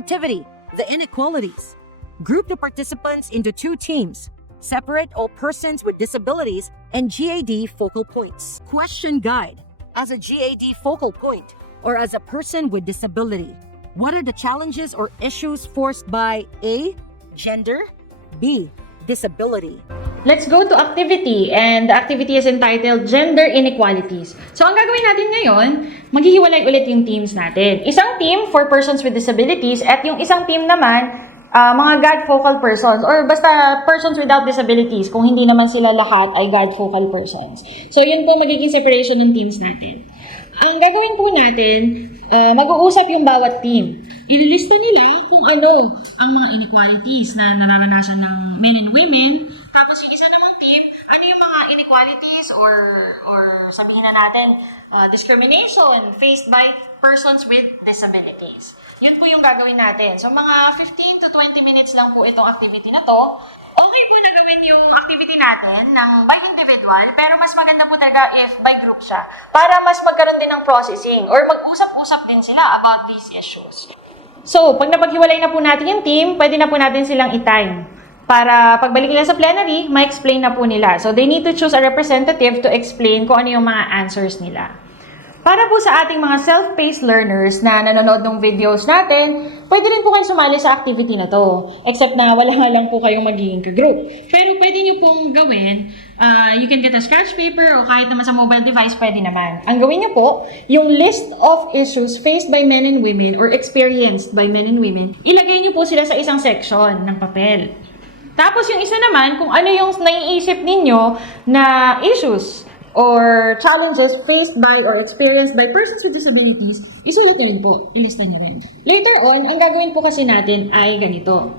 Activity: the inequalities. Group the participants into two teams. Separate all persons with disabilities and GAD focal points. Question guide: as a GAD focal point or as a person with disability, what are the challenges or issues forced by A. Gender, B. Disability? Let's go to activity, and the activity is entitled Gender Inequalities. So, ang gagawin natin ngayon, maghihiwalay ulit yung teams natin. Isang team for persons with disabilities at yung isang team naman, mga God focal persons or basta persons without disabilities kung hindi naman sila lahat ay God focal persons. So, yun po magiging separation ng teams natin. Ang gagawin po natin, mag-uusap yung bawat team. Ililista nila kung ano ang mga inequalities na nararanasan ng men and women. Tapos yung isa namang team, ano yung mga inequalities or sabihin na natin, discrimination faced by persons with disabilities. Yun po yung gagawin natin. So mga 15 to 20 minutes lang po itong activity na to. Okay po na gawin yung activity natin ng by individual, pero mas maganda po talaga if by group siya. Para mas magkaroon din ng processing or mag-usap-usap din sila about these issues. So, pag napaghiwalay na po natin yung team, pwede na po natin silang i-time. Para pagbalik nila sa plenary, ma-explain na po nila. So, they need to choose a representative to explain kung ano yung mga answers nila. Para po sa ating mga self-paced learners na nanonood ng videos natin, pwede rin po kayo sumali sa activity na to. Except na wala nga lang po kayong magiging ka-group. Pero pwede nyo pong gawin, you can get a scratch paper o kahit naman sa mobile device, pwede naman. Ang gawin nyo po, yung list of issues faced by men and women or experienced by men and women, ilagay nyo po sila sa isang section ng papel. Tapos yung isa naman, kung ano yung naiisip ninyo na issues or challenges faced by or experienced by persons with disabilities, isulat nyo rin po, ilista nyo rin. Later on, ang gagawin po kasi natin ay ganito.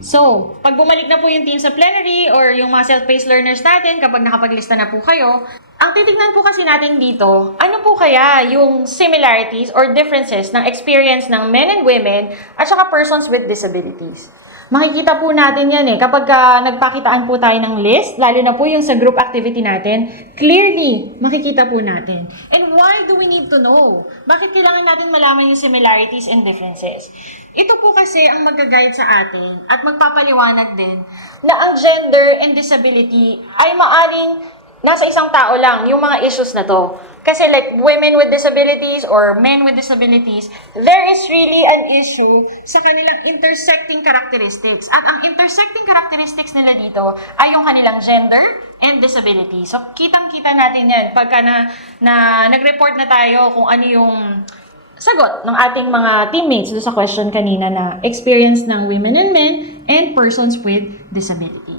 So, pag bumalik na po yung team sa plenary or yung mga self-paced learners natin, kapag nakapaglista na po kayo, ang titignan po kasi natin dito, ano po kaya yung similarities or differences ng experience ng men and women at saka persons with disabilities. Makikita po natin yan kapag nagpakitaan po tayo ng list, lalo na po yung sa group activity natin, clearly makikita po natin. And why do we need to know? Bakit kailangan natin malaman yung similarities and differences? Ito po kasi ang mag-guide sa atin at magpapaliwanag din na ang gender and disability ay maaring nasa isang tao lang yung mga issues na to. Kasi like women with disabilities or men with disabilities, there is really an issue sa kanilang intersecting characteristics. At ang intersecting characteristics nila dito ay yung kanilang gender and disability. So, kitang-kita natin yan pagka nag-report na tayo kung ano yung sagot ng ating mga teammates doon sa question kanina na experience ng women and men and persons with disability.